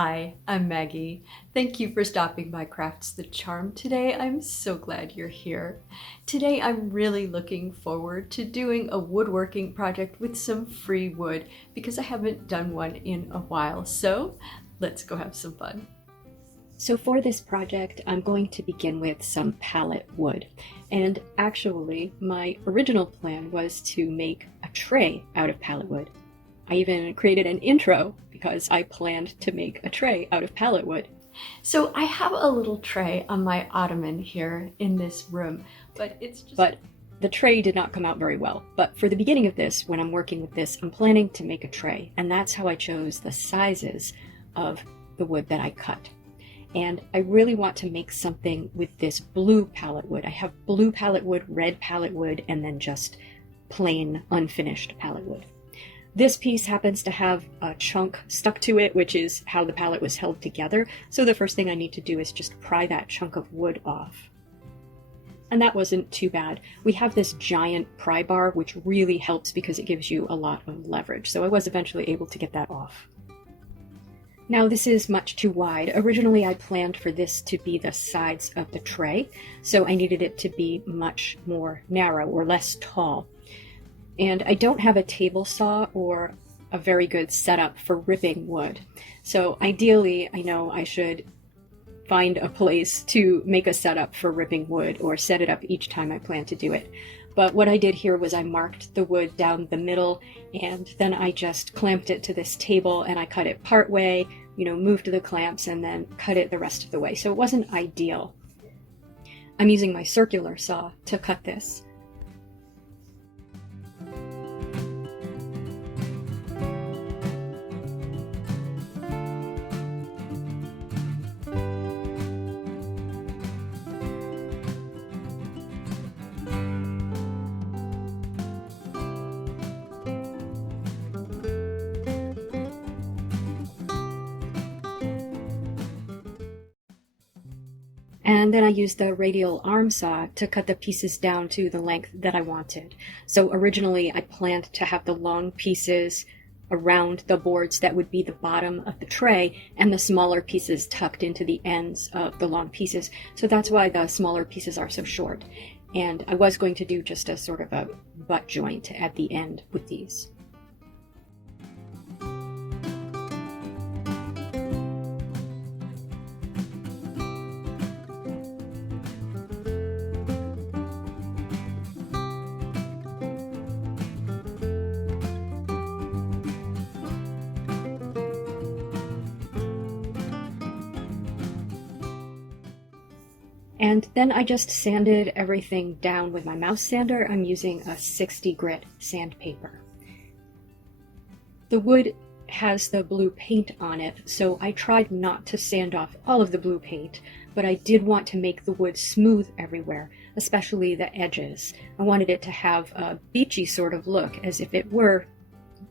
Hi, I'm Maggie. Thank you for stopping by Crafts the Charm today. I'm so glad you're here. Today I'm really looking forward to doing a woodworking project with some free wood because I haven't done one in a while. So let's go have some fun. So for this project, I'm going to begin with some pallet wood. And actually, my original plan was to make a tray out of pallet wood. I even created an intro because I planned to make a tray out of pallet wood. So I have a little tray on my ottoman here in this room, but it's just... But the tray did not come out very well. But for the beginning of this, when I'm working with this, I'm planning to make a tray. And that's how I chose the sizes of the wood that I cut. And I really want to make something with this blue pallet wood. I have blue pallet wood, red pallet wood, and then just plain unfinished pallet wood. This piece happens to have a chunk stuck to it, which is how the pallet was held together. So the first thing I need to do is just pry that chunk of wood off. And that wasn't too bad. We have this giant pry bar, which really helps because it gives you a lot of leverage. So I was eventually able to get that off. Now this is much too wide. Originally I planned for this to be the sides of the tray, so I needed it to be much more narrow or less tall. And I don't have a table saw or a very good setup for ripping wood. So ideally, I know I should find a place to make a setup for ripping wood or set it up each time I plan to do it. But what I did here was I marked the wood down the middle, and then I just clamped it to this table and I cut it part way, moved the clamps and then cut it the rest of the way. So it wasn't ideal. I'm using my circular saw to cut this. And then I used the radial arm saw to cut the pieces down to the length that I wanted. So originally I planned to have the long pieces around the boards that would be the bottom of the tray and the smaller pieces tucked into the ends of the long pieces. So that's why the smaller pieces are so short. And I was going to do just a sort of a butt joint at the end with these. And then I just sanded everything down with my mouse sander. I'm using a 60 grit sandpaper. The wood has the blue paint on it, so I tried not to sand off all of the blue paint, but I did want to make the wood smooth everywhere, especially the edges. I wanted it to have a beachy sort of look, as if it were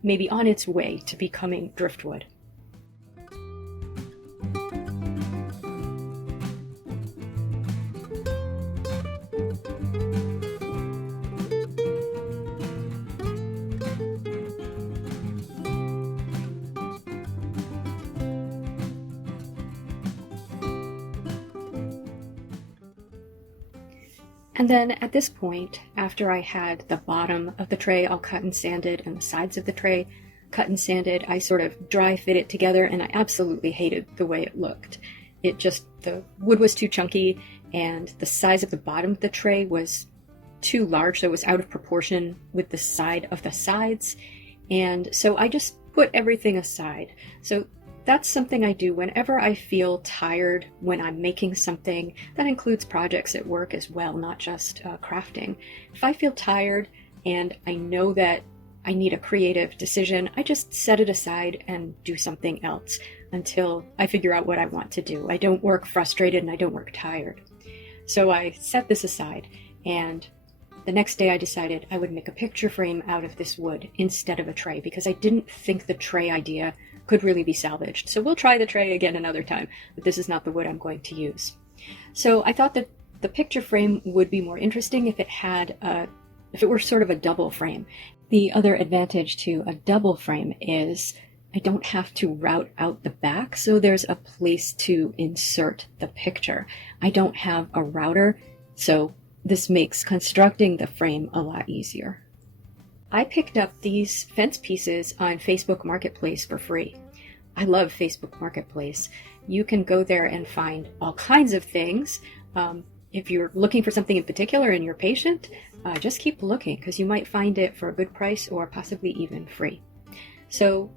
maybe on its way to becoming driftwood. And then at this point, after I had the bottom of the tray all cut and sanded and the sides of the tray cut and sanded, I sort of dry fit it together, and I absolutely hated the way it looked. The wood was too chunky and the size of the bottom of the tray was too large, so it was out of proportion with the side of the sides. And so I just put everything aside. So that's something I do whenever I feel tired when I'm making something. That includes projects at work as well, not just crafting. If I feel tired and I know that I need a creative decision, I just set it aside and do something else until I figure out what I want to do. I don't work frustrated and I don't work tired. So I set this aside, and the next day I decided I would make a picture frame out of this wood instead of a tray because I didn't think the tray idea could really be salvaged. So we'll try the tray again another time, but this is not the wood I'm going to use. So I thought that the picture frame would be more interesting if it were sort of a double frame. The other advantage to a double frame is I don't have to route out the back, so there's a place to insert the picture. I don't have a router, so this makes constructing the frame a lot easier. I picked up these fence pieces on Facebook Marketplace for free. I love Facebook Marketplace. You can go there and find all kinds of things. If you're looking for something in particular and you're patient, just keep looking because you might find it for a good price or possibly even free. So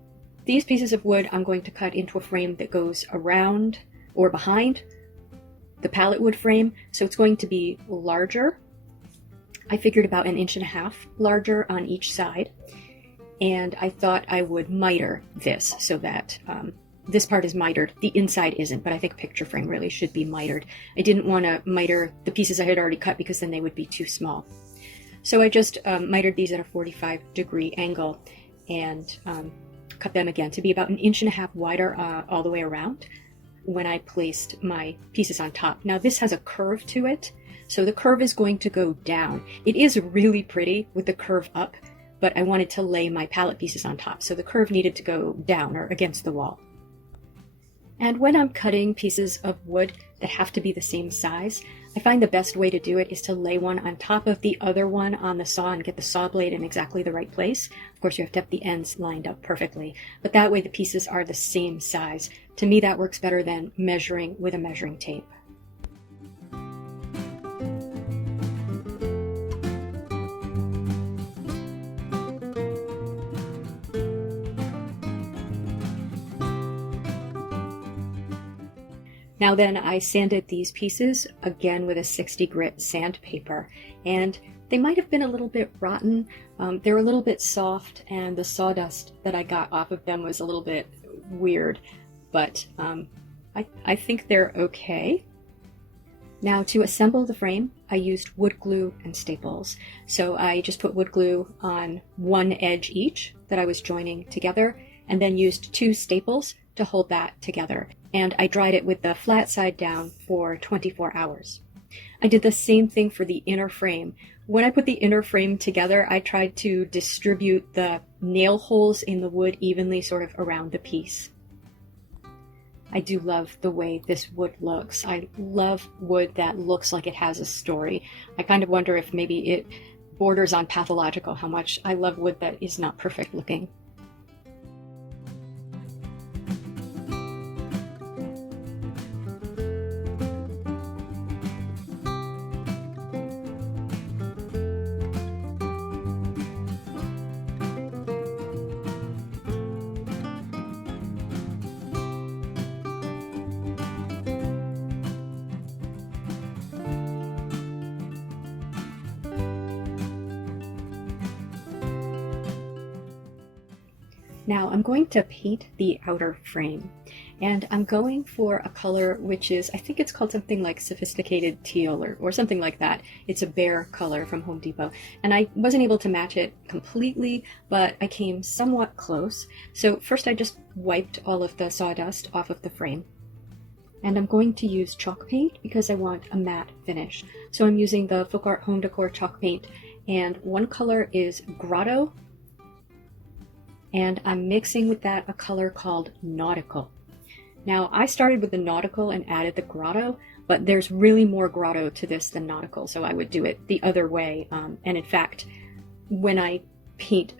these pieces of wood I'm going to cut into a frame that goes around or behind the pallet wood frame, so it's going to be larger. I figured about 1.5 inches larger on each side, and I thought I would miter this so that this part is mitered. The inside isn't, but I think picture frame really should be mitered. I didn't want to miter the pieces I had already cut because then they would be too small. So I just mitered these at a 45-degree angle and cut them again to be about 1.5 inches wider all the way around when I placed my pieces on top. Now this has a curve to it, so the curve is going to go down. It is really pretty with the curve up, but I wanted to lay my pallet pieces on top, so the curve needed to go down or against the wall. And when I'm cutting pieces of wood that have to be the same size, I find the best way to do it is to lay one on top of the other one on the saw and get the saw blade in exactly the right place. Of course, you have to have the ends lined up perfectly, but that way the pieces are the same size. To me, that works better than measuring with a measuring tape. Now then, I sanded these pieces again with a 60 grit sandpaper, and they might have been a little bit rotten. They're a little bit soft, and the sawdust that I got off of them was a little bit weird, but I think they're okay. Now to assemble the frame, I used wood glue and staples. So I just put wood glue on one edge each that I was joining together, and then used 2 staples to hold that together. And I dried it with the flat side down for 24 hours. I did the same thing for the inner frame. When I put the inner frame together, I tried to distribute the nail holes in the wood evenly sort of around the piece. I do love the way this wood looks. I love wood that looks like it has a story. I kind of wonder if maybe it borders on pathological, how much I love wood that is not perfect looking. Now I'm going to paint the outer frame, and I'm going for a color which is, I think it's called something like sophisticated teal or something like that. It's a bear color from Home Depot, and I wasn't able to match it completely, but I came somewhat close. So first I just wiped all of the sawdust off of the frame, and I'm going to use chalk paint because I want a matte finish. So I'm using the Folk Art Home Decor chalk paint, and one color is Grotto, and I'm mixing with that a color called Nautical. Now I started with the Nautical and added the Grotto, but there's really more Grotto to this than Nautical, so I would do it the other way. And in fact, when I paint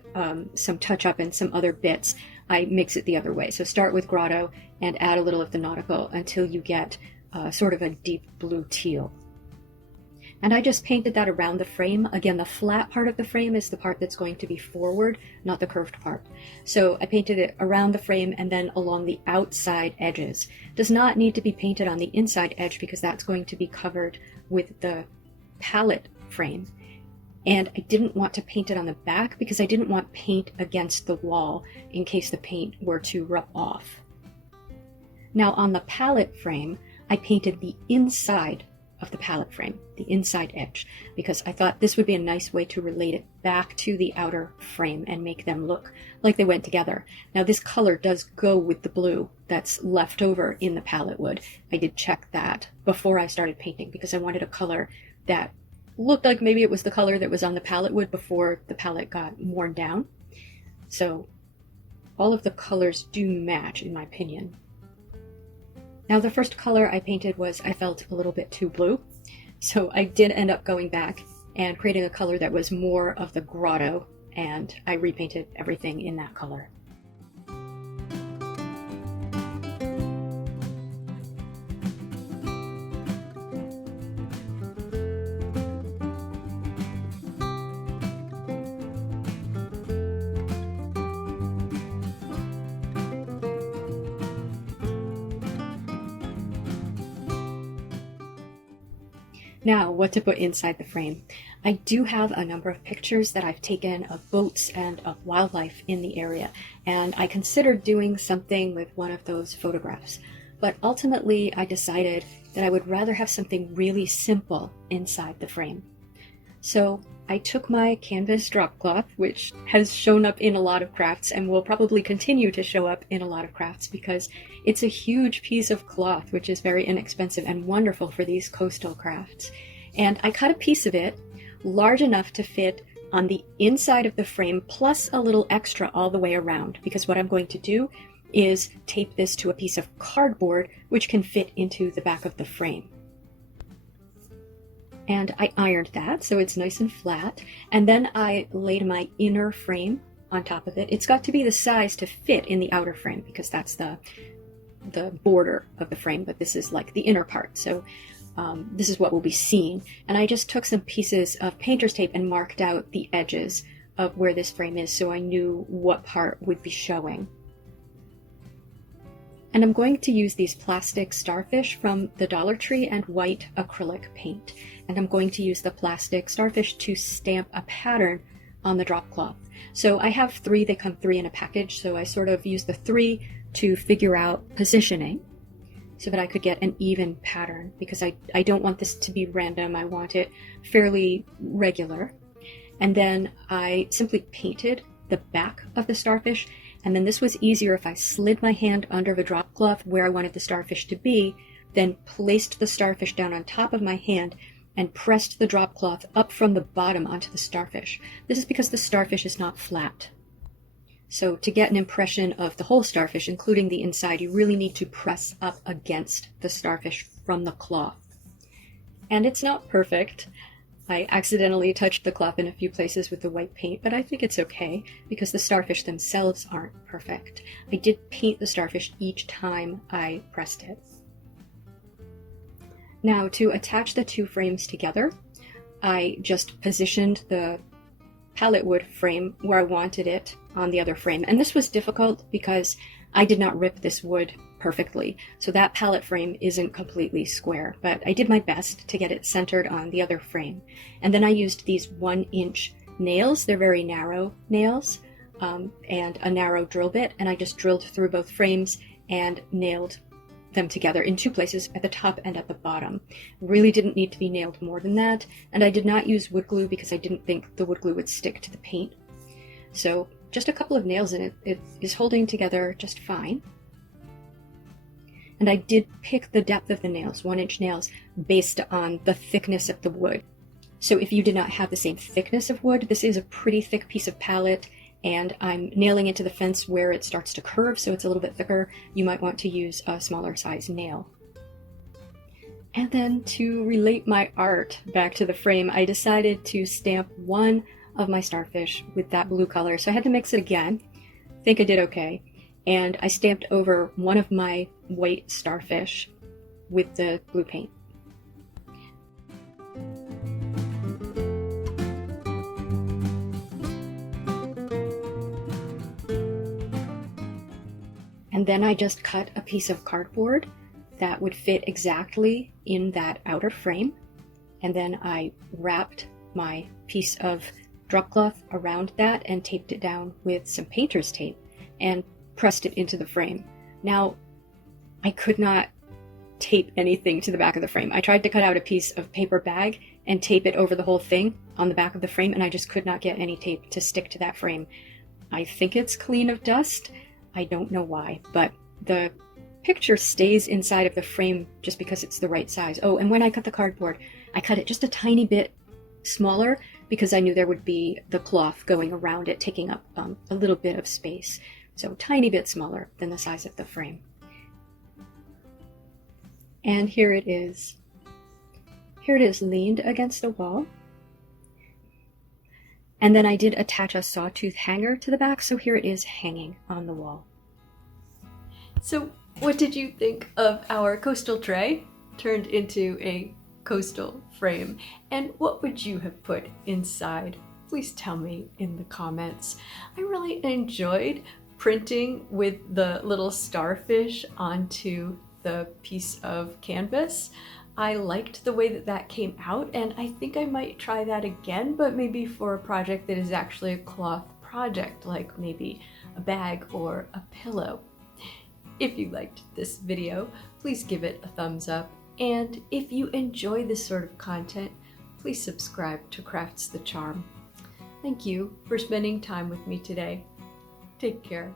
some touch up and some other bits, I mix it the other way. So start with Grotto and add a little of the Nautical until you get sort of a deep blue teal. And I just painted that around the frame. Again, the flat part of the frame is the part that's going to be forward, not the curved part. So I painted it around the frame and then along the outside edges. Does not need to be painted on the inside edge because that's going to be covered with the pallet frame. And I didn't want to paint it on the back because I didn't want paint against the wall in case the paint were to rub off. Now on the pallet frame, I painted the inside of the pallet frame, the inside edge, because I thought this would be a nice way to relate it back to the outer frame and make them look like they went together. Now this color does go with the blue that's left over in the pallet wood. I did check that before I started painting because I wanted a color that looked like maybe it was the color that was on the pallet wood before the pallet got worn down. So all of the colors do match, in my opinion. Now, the first color I painted was, I felt, a little bit too blue, so I did end up going back and creating a color that was more of the grotto, and I repainted everything in that color. Now, what to put inside the frame. I do have a number of pictures that I've taken of boats and of wildlife in the area, and I considered doing something with one of those photographs. But ultimately, I decided that I would rather have something really simple inside the frame. So I took my canvas drop cloth, which has shown up in a lot of crafts and will probably continue to show up in a lot of crafts because it's a huge piece of cloth, which is very inexpensive and wonderful for these coastal crafts. And I cut a piece of it large enough to fit on the inside of the frame plus a little extra all the way around, because what I'm going to do is tape this to a piece of cardboard which can fit into the back of the frame. And I ironed that so it's nice and flat, and then I laid my inner frame on top of it. It's got to be the size to fit in the outer frame because that's the border of the frame, but this is like the inner part, so this is what will be seen. And I just took some pieces of painter's tape and marked out the edges of where this frame is so I knew what part would be showing. And I'm going to use these plastic starfish from the Dollar Tree and white acrylic paint. And I'm going to use the plastic starfish to stamp a pattern on the drop cloth. So I have 3, they come 3 in a package, so I sort of use the 3 to figure out positioning so that I could get an even pattern, because I don't want this to be random, I want it fairly regular. And then I simply painted the back of the starfish, and then this was easier if I slid my hand under the drop cloth where I wanted the starfish to be, then placed the starfish down on top of my hand and pressed the drop cloth up from the bottom onto the starfish. This is because the starfish is not flat. So to get an impression of the whole starfish, including the inside, you really need to press up against the starfish from the cloth. And it's not perfect. I accidentally touched the cloth in a few places with the white paint, but I think it's okay because the starfish themselves aren't perfect. I did paint the starfish each time I pressed it. Now, to attach the 2 frames together, I just positioned the pallet wood frame where I wanted it on the other frame. And this was difficult because I did not rip this wood perfectly. So that pallet frame isn't completely square, but I did my best to get it centered on the other frame. And then I used these 1-inch nails. They're very narrow nails, and a narrow drill bit. And I just drilled through both frames and nailed them together in 2 places, at the top and at the bottom. Really didn't need to be nailed more than that. And I did not use wood glue because I didn't think the wood glue would stick to the paint. So just a couple of nails in it, it is holding together just fine. And I did pick the depth of the nails, 1-inch nails, based on the thickness of the wood. So if you did not have the same thickness of wood, this is a pretty thick piece of pallet, and I'm nailing it to the fence where it starts to curve, so it's a little bit thicker. You might want to use a smaller size nail. And then to relate my art back to the frame, I decided to stamp one of my starfish with that blue color. So I had to mix it again. I think I did okay. And I stamped over one of my white starfish with the blue paint. And then I just cut a piece of cardboard that would fit exactly in that outer frame. And then I wrapped my piece of drop cloth around that and taped it down with some painter's tape and pressed it into the frame. Now, I could not tape anything to the back of the frame. I tried to cut out a piece of paper bag and tape it over the whole thing on the back of the frame, and I just could not get any tape to stick to that frame. I think it's clean of dust. I don't know why, but the picture stays inside of the frame just because it's the right size. Oh, and when I cut the cardboard, I cut it just a tiny bit smaller because I knew there would be the cloth going around it, taking up a little bit of space. so a tiny bit smaller than the size of the frame. And here it is. Here it is leaned against the wall. And then I did attach a sawtooth hanger to the back, so here it is hanging on the wall. So what did you think of our coastal tray turned into a coastal frame? And what would you have put inside? Please tell me in the comments. I really enjoyed printing with the little starfish onto the piece of canvas. I liked the way that that came out, and I think I might try that again, but maybe for a project that is actually a cloth project, like maybe a bag or a pillow. If you liked this video, please give it a thumbs up, and if you enjoy this sort of content, please subscribe to Crafts the Charm. Thank you for spending time with me today. Take care.